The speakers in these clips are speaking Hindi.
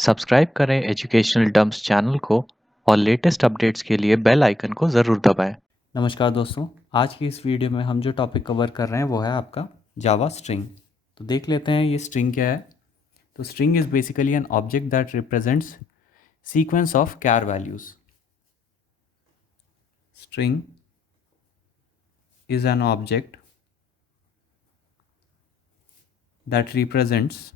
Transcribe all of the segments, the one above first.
सब्सक्राइब करें एजुकेशनल डम्प्स चैनल को और लेटेस्ट अपडेट्स के लिए बेल आइकन को ज़रूर दबाएं। नमस्कार दोस्तों, आज की इस वीडियो में हम जो टॉपिक कवर कर रहे हैं वो है आपका जावा स्ट्रिंग। तो देख लेते हैं ये स्ट्रिंग क्या है। तो string is basically an object that represents sequence of char values. String is an object that represents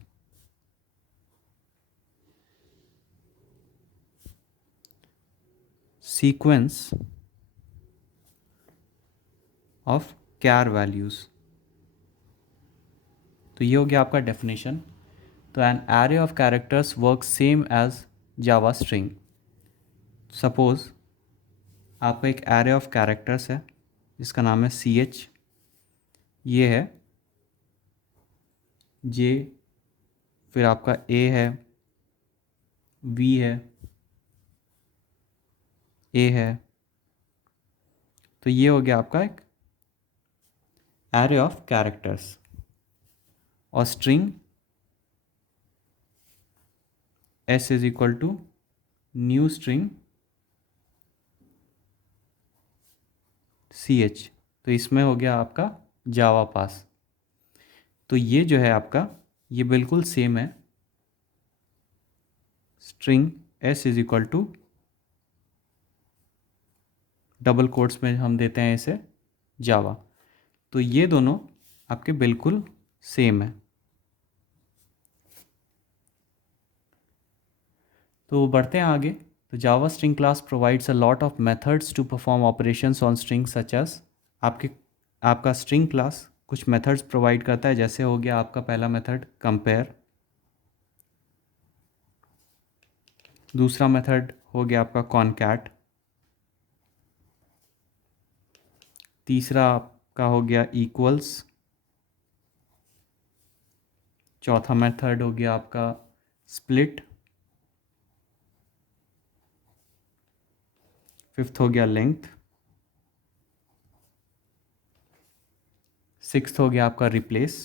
sequence of char values. तो ये हो गया आपका डेफिनेशन। तो an array of characters work same as Java string. Suppose आपका एक एरे ऑफ कैरेक्टर्स है जिसका नाम है CH। ये है J, फिर आपका A है, V है, A है। तो ये हो गया आपका एक एरे ऑफ कैरेक्टर्स। और string S is equal to new string CH। तो इसमें हो गया आपका जावा पास। तो ये जो है आपका ये बिल्कुल सेम है। String S is equal to double quotes में हम देते हैं इसे जावा। तो ये दोनों आपके बिल्कुल सेम है। तो बढ़ते हैं आगे। तो Java string class provides a lot of methods to perform operations on string such as आपका स्ट्रिंग क्लास कुछ मेथड्स प्रोवाइड करता है। जैसे हो गया आपका पहला मेथड कंपेयर, दूसरा मेथड हो गया आपका कॉनकैट, तीसरा आपका हो गया इक्वल्स, चौथा मेथड हो गया आपका स्प्लिट, फिफ्थ हो गया लेंथ, सिक्स्थ हो गया आपका रिप्लेस,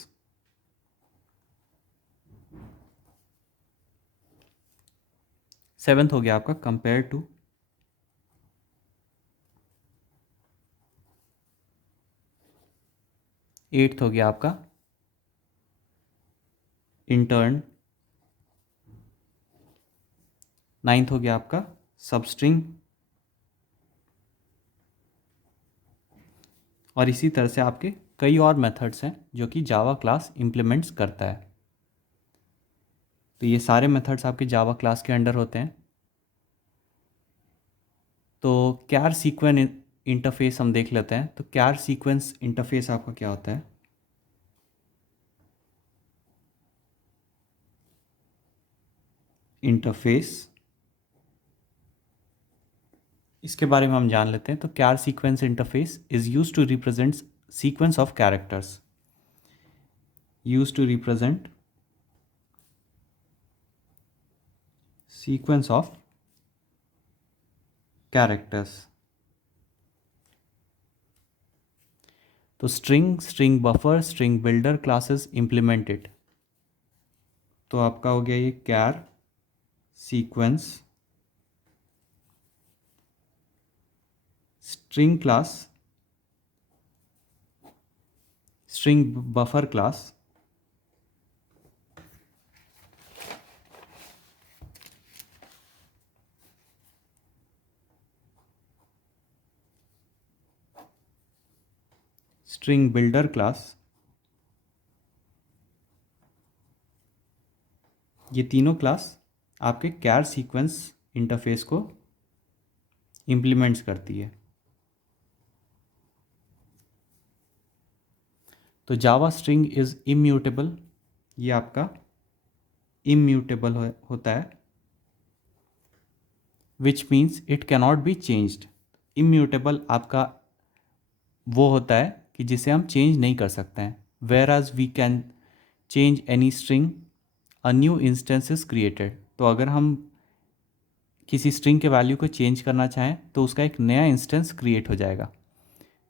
सेवेंथ हो गया आपका कंपेयर टू, एट्थ हो गया आपका इंटर्न, नाइन्थ हो गया आपका सबस्ट्रिंग। और इसी तरह से आपके कई और मेथड्स हैं जो कि जावा क्लास इम्प्लीमेंट्स करता है। तो ये सारे मेथड्स आपके जावा क्लास के अंडर होते हैं। तो क्यार सीक्वेंस इंटरफेस हम देख लेते हैं। तो क्यार सीक्वेंस इंटरफेस आपका क्या होता है। इंटरफेस, इसके बारे में हम जान लेते हैं। तो char sequence interface is use to represent sequence of characters, use to represent sequence of characters. तो string, string buffer, string builder classes implemented. तो आपका हो गया ये char sequence string class, string buffer class, string builder class, ये तीनों क्लास आपके क्यार सीक्वेंस इंटरफेस को इम्प्लीमेंट्स करती है। तो जावा स्ट्रिंग इज इम्यूटेबल, ये आपका इम्यूटेबल होता है, which means it cannot be changed. Immutable आपका वो होता है कि जिसे हम चेंज नहीं कर सकते हैं। Whereas we can change any string, a new instance is created. तो अगर हम किसी स्ट्रिंग के वैल्यू को चेंज करना चाहें तो उसका एक नया इंस्टेंस क्रिएट हो जाएगा।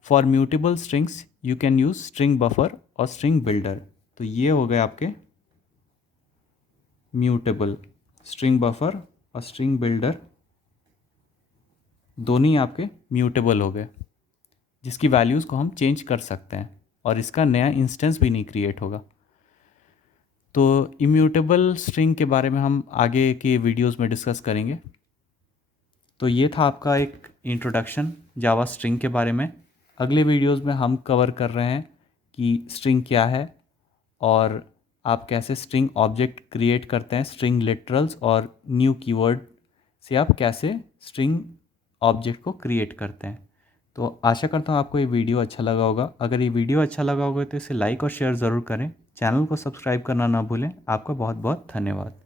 For mutable strings you can use string buffer और स्ट्रिंग बिल्डर। तो ये हो गए आपके म्यूटेबल। स्ट्रिंग बफर और स्ट्रिंग बिल्डर दोनों ही आपके म्यूटेबल हो गए, जिसकी वैल्यूज़ को हम चेंज कर सकते हैं और इसका नया इंस्टेंस भी नहीं क्रिएट होगा। तो इम्यूटेबल स्ट्रिंग के बारे में हम आगे के वीडियोस में डिस्कस करेंगे। तो ये था आपका एक इंट्रोडक्शन जावा स्ट्रिंग के बारे में। अगले वीडियोस में हम कवर कर रहे हैं कि स्ट्रिंग क्या है और आप कैसे स्ट्रिंग ऑब्जेक्ट क्रिएट करते हैं, स्ट्रिंग लिटरल्स और न्यू कीवर्ड से आप कैसे स्ट्रिंग ऑब्जेक्ट को क्रिएट करते हैं। तो आशा करता हूँ आपको ये वीडियो अच्छा लगा होगा। अगर ये वीडियो अच्छा लगा होगा तो इसे लाइक और शेयर ज़रूर करें। चैनल को सब्सक्राइब करना ना भूलें। आपका बहुत बहुत धन्यवाद।